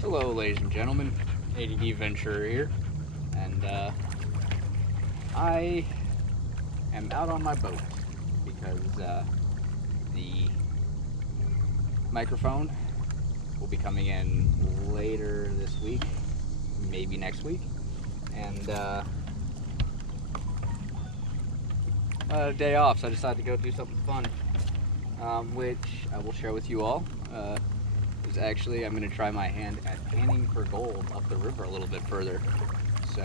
Hello, ladies and gentlemen. ADD Venturer here, and I am out on my boat because the microphone will be coming in later this week, maybe next week, and a day off, so I decided to go do something fun, which I will share with you all. Is actually I'm going to try my hand at panning for gold up the river a little bit further. So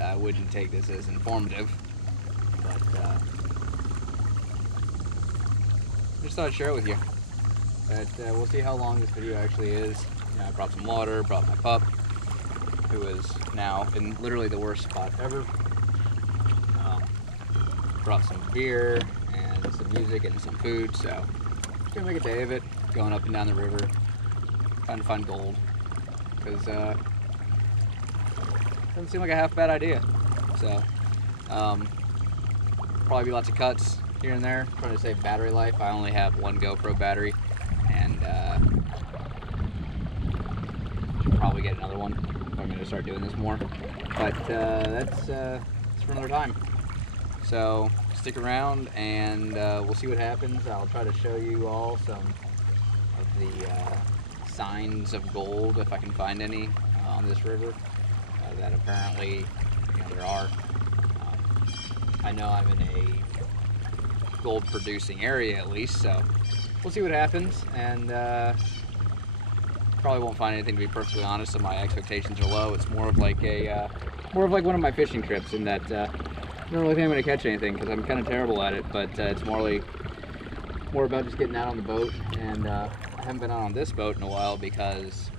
I wouldn't take this as informative, but just thought I'd share it with you. But we'll see how long this video actually is. I brought some water, brought my pup, who is now in literally the worst spot ever. Brought some beer and some music and some food, so just gonna make a day of it, going up and down the river, trying to find gold, because doesn't seem like a half bad idea. So probably be lots of cuts here and there, trying to save battery life. I only have one GoPro battery, and should probably get another one if I'm going to start doing this more, but that's for another time. So stick around and we'll see what happens. I'll try to show you all some of the signs of gold, if I can find any, on this river that apparently there are. I know I'm in a gold producing area at least, so we'll see what happens, and probably won't find anything, to be perfectly honest, so my expectations are low. It's more of like one of my fishing trips, in that I don't really think I'm going to catch anything because I'm kind of terrible at it, but it's more about just getting out on the boat. And I haven't been out on this boat in a while because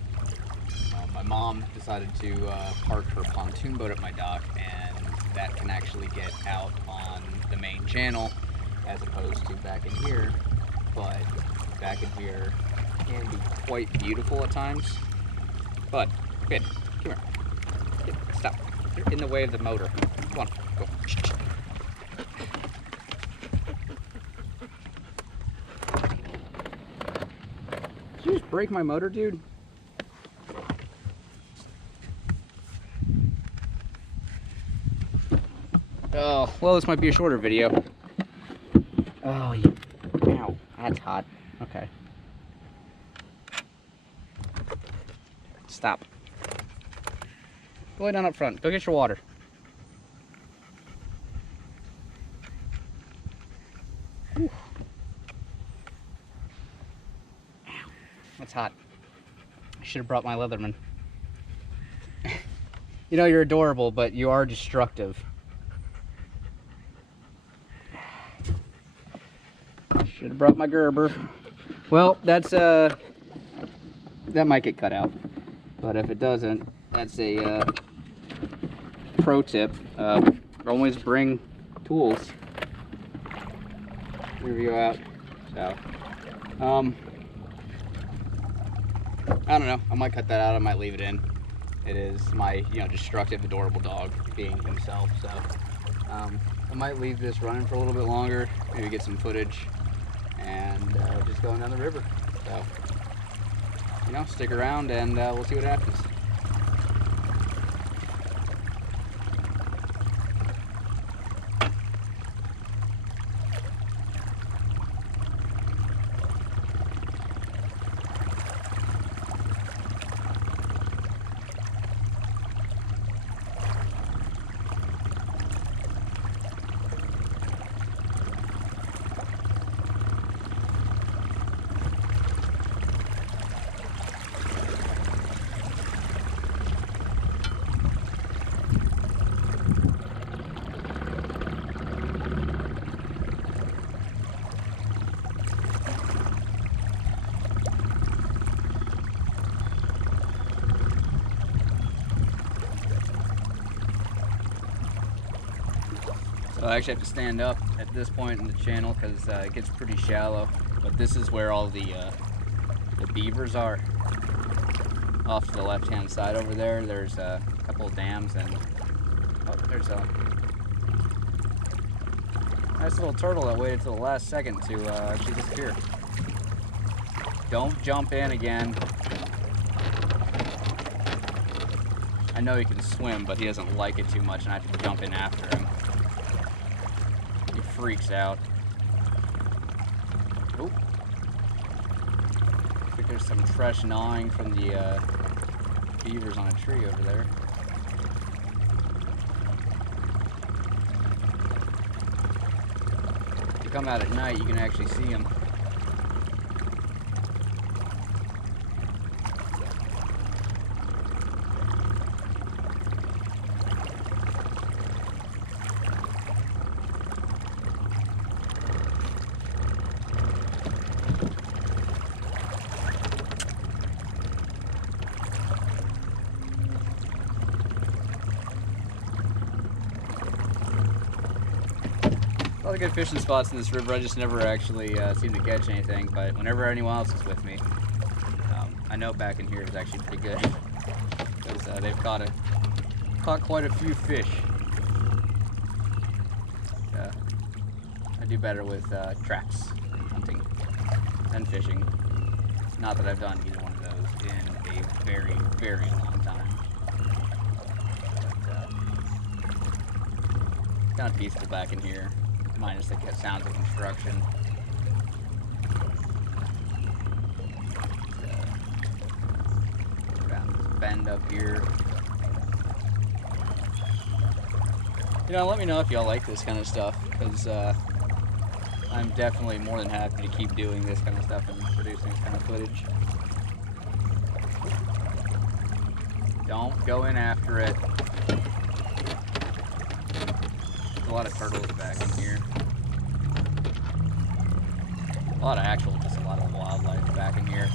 my mom decided to park her pontoon boat at my dock, and that can actually get out on the main channel as opposed to back in here. But back in here can be quite beautiful at times. Bud, kid, come here. Kid, stop. You're in the way of the motor. Come on, go. Did you just break my motor, dude? Oh, well, this might be a shorter video. Oh, ow, that's hot. Okay. Stop. Go lay down up front. Go get your water. Whew. Ow, that's hot. I should have brought my Leatherman. You know, you're adorable, but you are destructive. Should have brought my Gerber. Well, that's that might get cut out, but if it doesn't, that's a pro tip. Always bring tools whenever you go out. So I don't know, I might cut that out, I might leave it in. It is my destructive, adorable dog being himself, so I might leave this running for a little bit longer, maybe get some footage, and just going down the river. So stick around and we'll see what happens. So I actually have to stand up at this point in the channel because it gets pretty shallow. But this is where all the beavers are. Off to the left-hand side over there, there's a couple of dams, and there's a nice little turtle that waited till the last second to actually disappear. Don't jump in again. I know he can swim, but he doesn't like it too much, and I have to jump in after him. He freaks out. Oh. I think there's some fresh gnawing from the beavers on a tree over there. If you come out at night, you can actually see them. A lot of good fishing spots in this river. I just never actually seem to catch anything, but whenever anyone else is with me, I know back in here is actually pretty good because they've caught quite a few fish. I do better with traps hunting than fishing. Not that I've done either one of those in a very, very long time. But kind of peaceful back in here. Minus the sounds of construction. Around this bend up here. You know, let me know if y'all like this kind of stuff, because I'm definitely more than happy to keep doing this kind of stuff and producing this kind of footage. Don't go in after it. A lot of turtles back in here. A lot of wildlife back in here.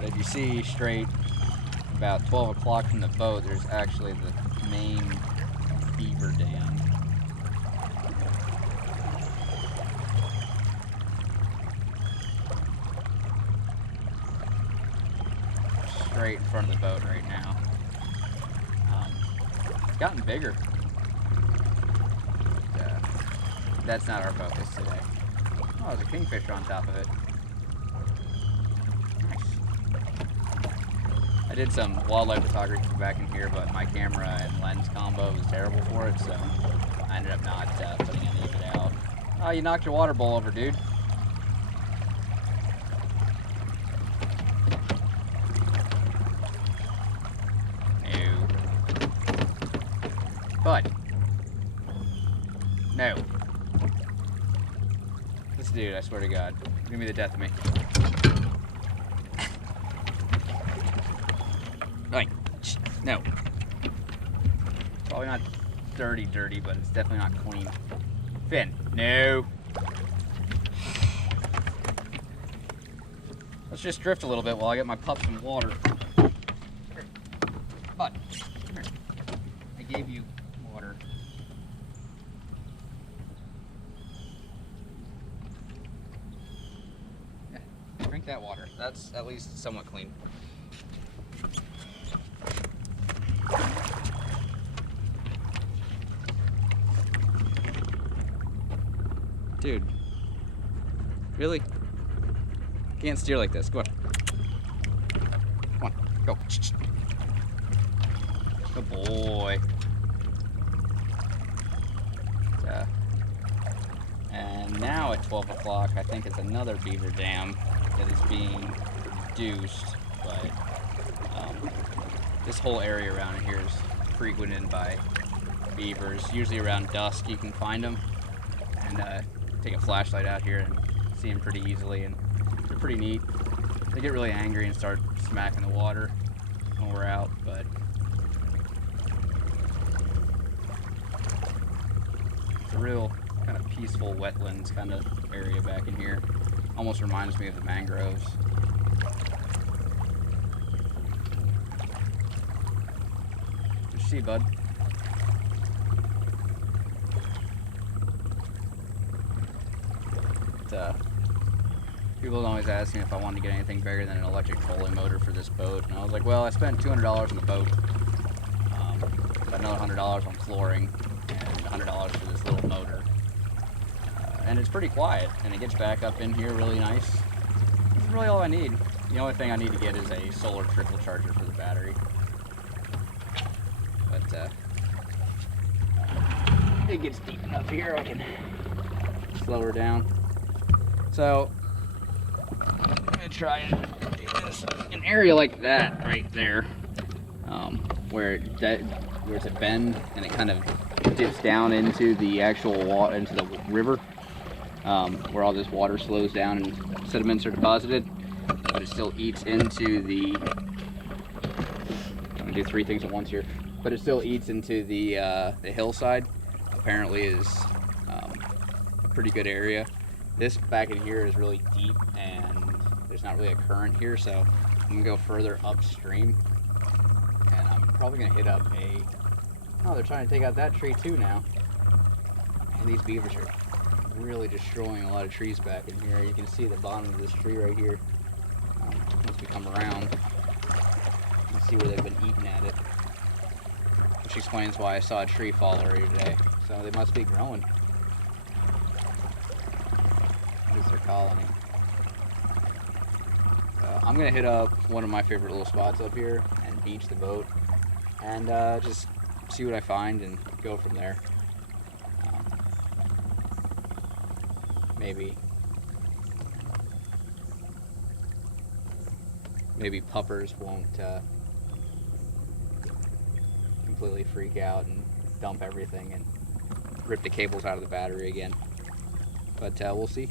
But if you see straight about 12 o'clock from the boat, there's actually the main beaver dam. Straight in front of the boat right now. It's gotten bigger. That's not our focus today. Oh, there's a kingfisher on top of it. Nice. I did some wildlife photography back in here, but my camera and lens combo was terrible for it, so I ended up not putting any of it out. Oh, you knocked your water bowl over, dude. No. Bud. No. This dude, I swear to God. Give me the death of me. Like, no. Probably not dirty, but it's definitely not clean. Finn, no. Let's just drift a little bit while I get my pup some water. Bud, come here. I gave you water. Drink that water. That's at least somewhat clean. Dude. Really? Can't steer like this. Go on. Come on. Go. Good boy. And now at 12 o'clock, I think it's another beaver dam that is being reduced, but this whole area around here is frequented by beavers. Usually around dusk you can find them, and take a flashlight out here and see them pretty easily, and they're pretty neat. They get really angry and start smacking the water when we're out, but it's a real kind of peaceful wetlands kind of area back in here. Almost reminds me of the mangroves. What you see, bud? People always ask me if I wanted to get anything bigger than an electric trolling motor for this boat, and I was like, well, I spent $200 on the boat, got another $100 on flooring, and $100 for this little motor. And it's pretty quiet, and it gets back up in here really nice. That's really all I need. The only thing I need to get is a solar trickle charger for the battery. but it gets deep enough here I can slow her down. So I'm gonna try and do this. An area like that right there, where it's a bend and it kind of dips down into the actual water, into the river, where all this water slows down and sediments are deposited, but it still eats into the. I'm gonna do three things at once here, but it still eats into the hillside. Apparently, is a pretty good area. This back in here is really deep and there's not really a current here, so I'm gonna go further upstream and I'm probably gonna hit up a. Oh, they're trying to take out that tree too now. And these beavers are really destroying a lot of trees back in here. You can see the bottom of this tree right here. Once we come around, you can see where they've been eating at it. Which explains why I saw a tree fall already today. So they must be growing. At least their colony. I'm gonna hit up one of my favorite little spots up here and beach the boat and just see what I find and go from there. Maybe puppers won't completely freak out and dump everything and rip the cables out of the battery again. But we'll see.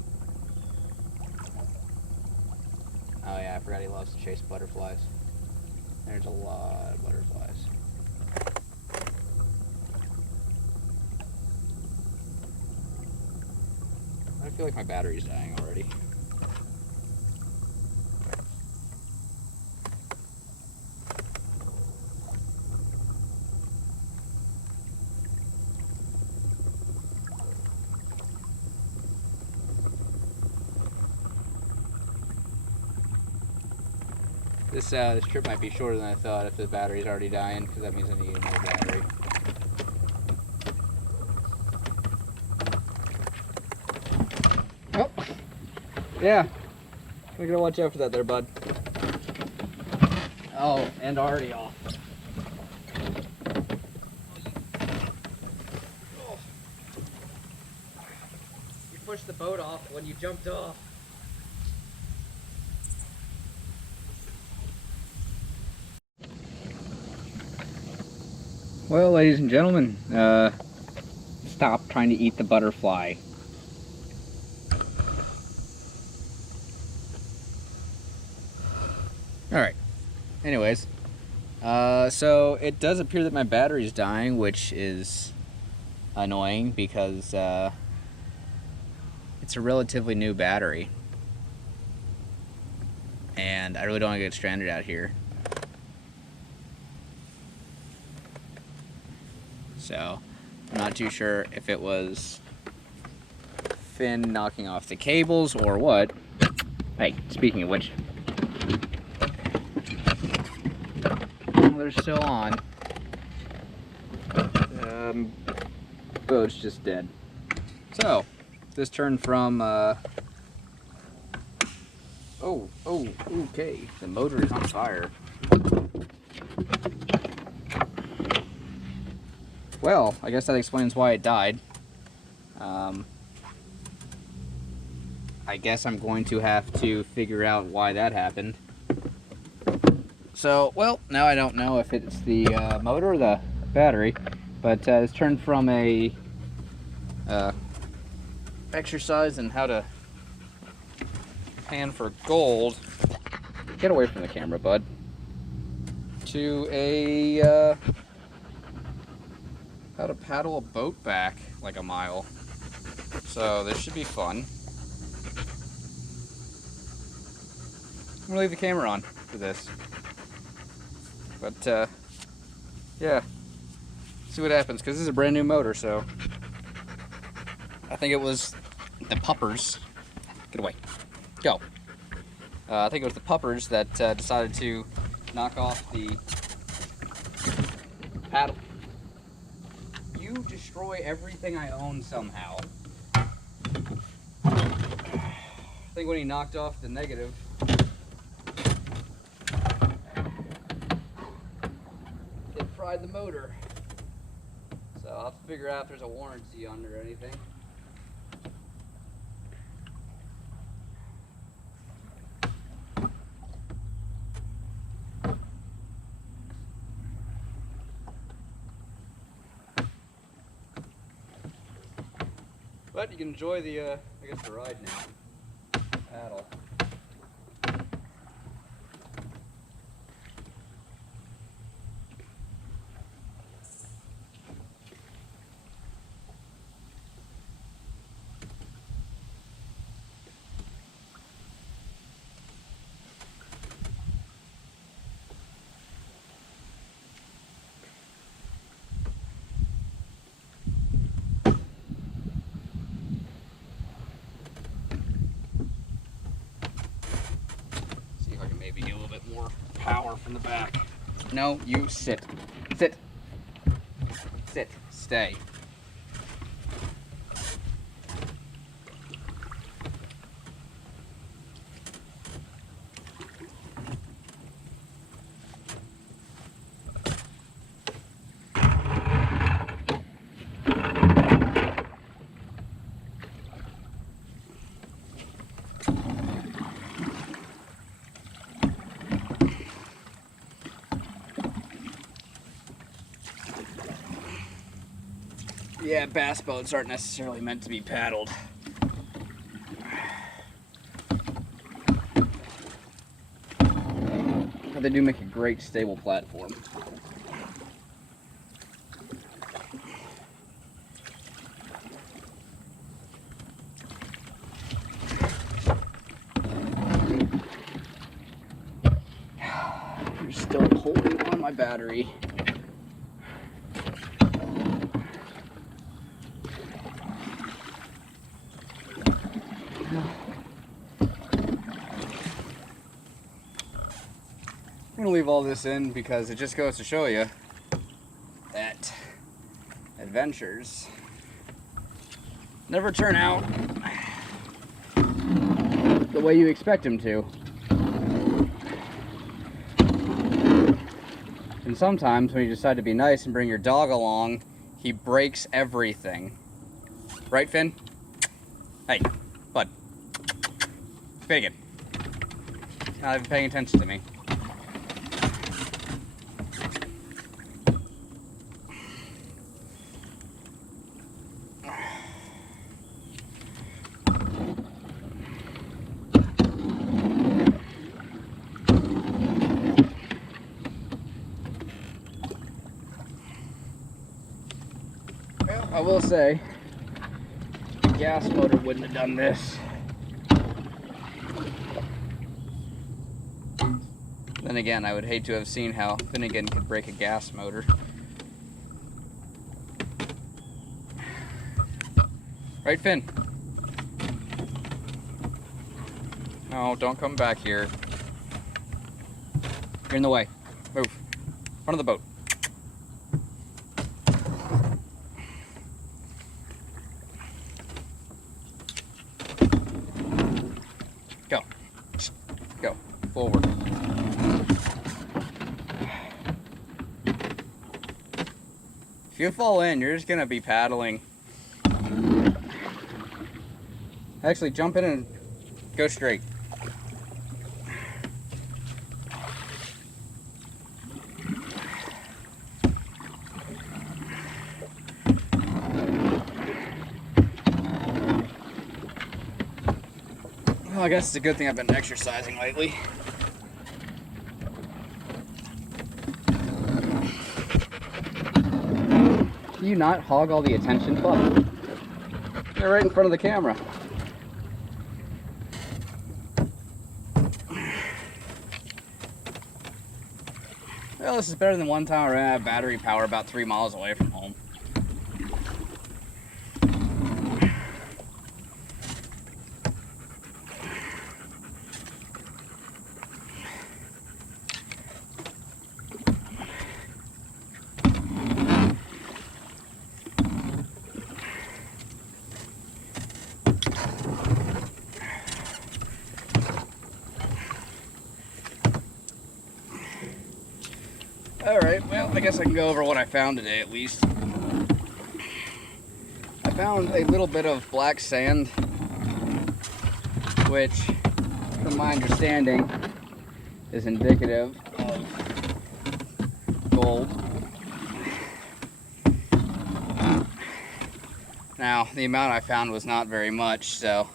Oh yeah, I forgot he loves to chase butterflies. There's a lot of butterflies. I feel like my battery's dying already. This trip might be shorter than I thought if the battery's already dying, because that means I need another battery. Oh, yeah. We gotta watch out for that there, bud. Oh, and already off. Oh. You pushed the boat off when you jumped off. Well, ladies and gentlemen, stop trying to eat the butterfly. Alright, anyways, so it does appear that my battery is dying, which is annoying because it's a relatively new battery. And I really don't want to get stranded out here. So, I'm not too sure if it was Finn knocking off the cables or what. Hey, speaking of which, they're still on. Boat's just dead. So, this turned from, okay, the motor is on fire. Well, I guess that explains why it died. I guess I'm going to have to figure out why that happened. So, well, now I don't know if it's the motor or the battery, but it's turned from a exercise in how to pan for gold. Get away from the camera, bud. To a how to paddle a boat back like a mile. So this should be fun. I'm gonna leave the camera on for this. But yeah, see what happens, because this is a brand new motor, so I think it was the puppers. Get away. Go. I think it was the puppers that decided to knock off the paddle. You destroy everything I own somehow. I think when he knocked off the negative, it fried the motor. So I'll have to figure out if there's a warranty on it or anything. But you can enjoy the, I guess, the ride now. Paddle. Maybe get a little bit more power from the back. No, you sit. Sit. Sit. Stay. Yeah, bass boats aren't necessarily meant to be paddled. But they do make a great stable platform. I'm still holding on my battery. I'm gonna leave all this in because it just goes to show you that adventures never turn out the way you expect them to. And sometimes when you decide to be nice and bring your dog along, he breaks everything. Right, Finn? Hey, bud. Finn again. Not even paying attention to me. Well, I will say, the gas motor wouldn't have done this. Then again, I would hate to have seen how Finnegan could break a gas motor. Right, Finn? No, don't come back here. You're in the way. Move. Front of the boat. Go. Go. Forward. If you fall in, you're just gonna be paddling. Actually, jump in and go straight. Well, I guess it's a good thing I've been exercising lately. Can you not hog all the attention, Bub? You're right in front of the camera. Well, this is better than one time I ran out of battery power about 3 miles away from home. Alright, well, I guess I can go over what I found today at least. found a little bit of black sand, which, from my understanding, is indicative of gold. Now, the amount I found was not very much, so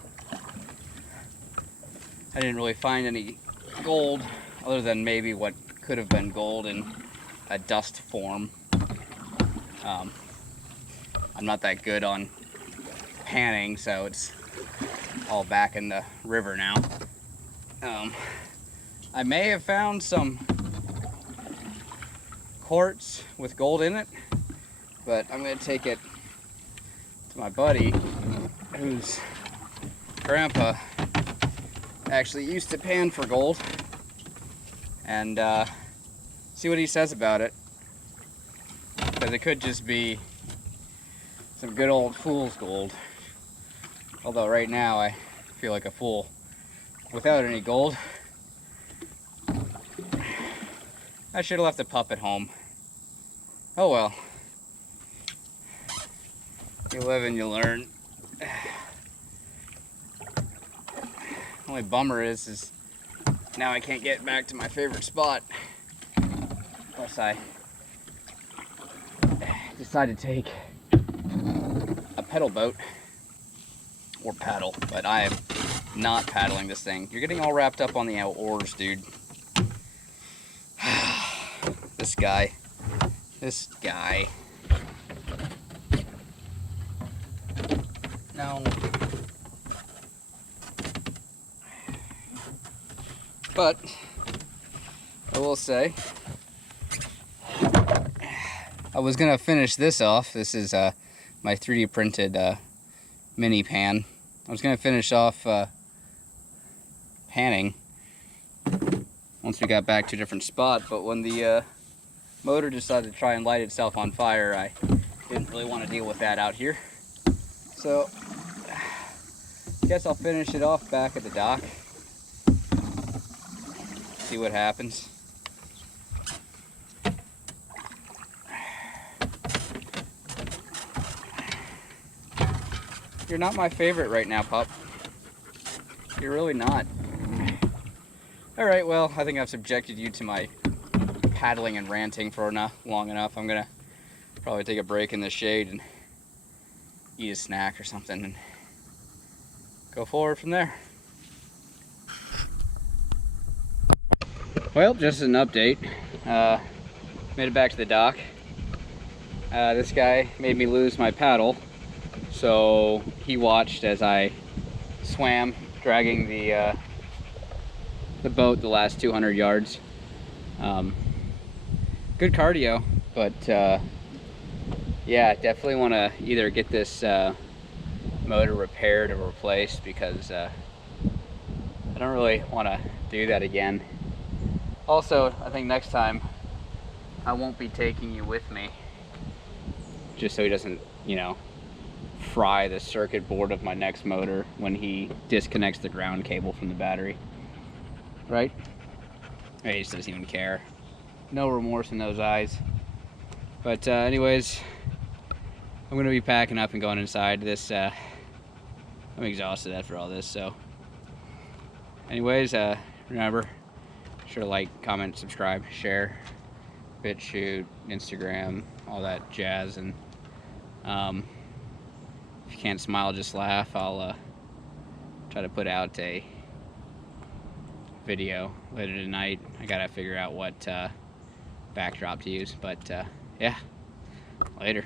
I didn't really find any gold other than maybe what could have been gold in a dust form. I'm not that good on panning, so it's all back in the river now. I may have found some quartz with gold in it, but I'm going to take it to my buddy whose grandpa actually used to pan for gold and see what he says about it, because it could just be some good old fool's gold. Although right now I feel like a fool without any gold. I should have left the pup at home. Oh well. You live and you learn. Only bummer is now I can't get back to my favorite spot unless I decide to take a pedal boat or paddle, but I am not paddling this thing. You're getting all wrapped up on the oars, dude. This guy. No. But I will say, I was gonna finish this off. This is my 3D printed mini pan. I was gonna finish off panning once we got back to a different spot, but when the motor decided to try and light itself on fire, I didn't really want to deal with that out here. So I guess I'll finish it off back at the dock. See what happens. You're not my favorite right now, pup. You're really not. Alright, well, I think I've subjected you to my paddling and ranting for long enough. I'm gonna probably take a break in the shade and eat a snack or something and go forward from there. Well, just as an update, made it back to the dock. This guy made me lose my paddle, so he watched as I swam, dragging the boat the last 200 yards. Good cardio, but yeah, definitely want to either get this motor repaired or replaced, because I don't really want to do that again. Also, I think next time I won't be taking you with me, just so he doesn't, you know, fry the circuit board of my next motor when he disconnects the ground cable from the battery. Right? He just doesn't even care. No remorse in those eyes. But anyways, I'm gonna be packing up and going inside. This I'm exhausted after all this, so anyways, remember, sure to like, comment, subscribe, share, BitChute, Instagram, all that jazz. And if you can't smile, just laugh. I'll try to put out a video later tonight. I gotta figure out what backdrop to use, but yeah, later.